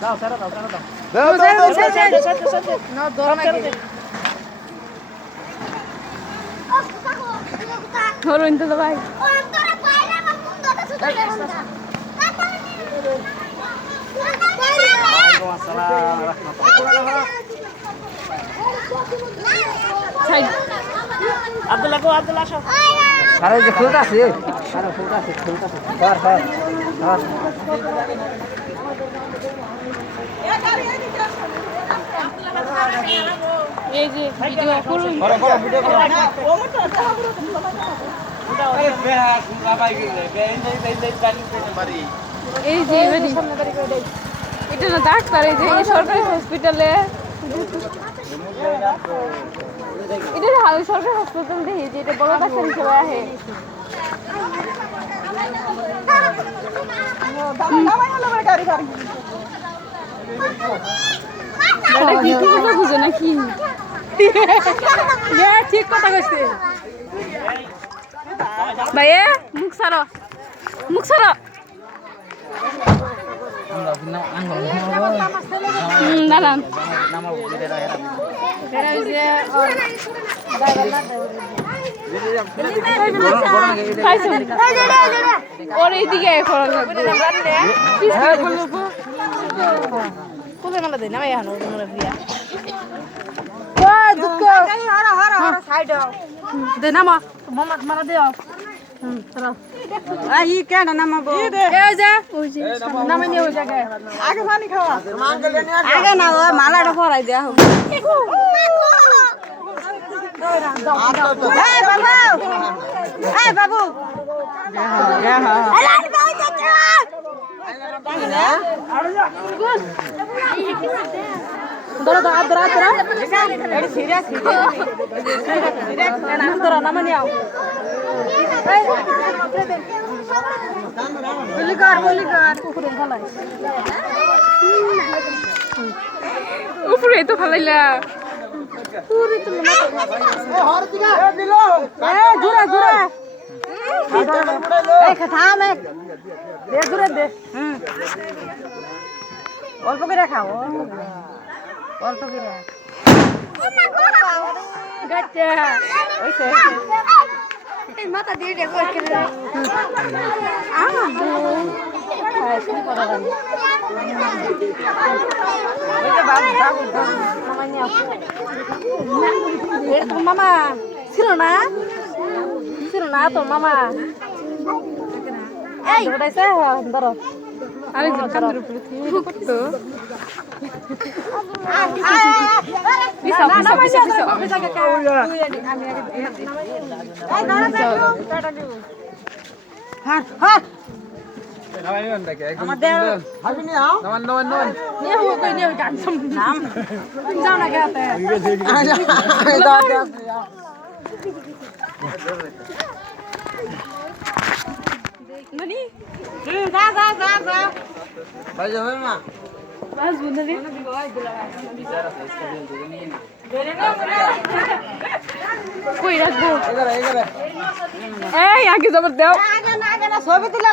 দাও সারা দাও না দৌড় না ধরুন তো ভাই আব্দুল্লাহ আসো আরে যে ফুলটা আছে আরে ফুলটা আছে ধর এই যে ভিডিও করুন করো ভিডিও করো এই যে এটা না ডাক্তার এই যে সরকারি হসপিটালে এটা সরকারি হসপিটাল দেখি যে এটা বড় ডাক্তার হিসেবে আহে বুঝে নাকি ঠিক কথা কইছে ভাইয়া মুখ সারো দাঁড়ান ওর এইদিকে কোথায় মেলা দেয় নামাই হানো দে নামা মারা দে ই কেন নামাবো নামে নিয়ে ওই জায়গায় আগে পানি খাওয়া আগে না ও মালাটা পরাই দেয়া হোক এই বাবু উপরে তো ফালাইলা অল্প করে খাও অল্প করে মাথা দিয়ে দেখো মামা ছিল না তোর মামা এই ধরো আরে কান্দের উপরে করতো ভাই যাবে না বাস বুঝলি কই রাখবো এই আগে জবর দাও ছবি তুলে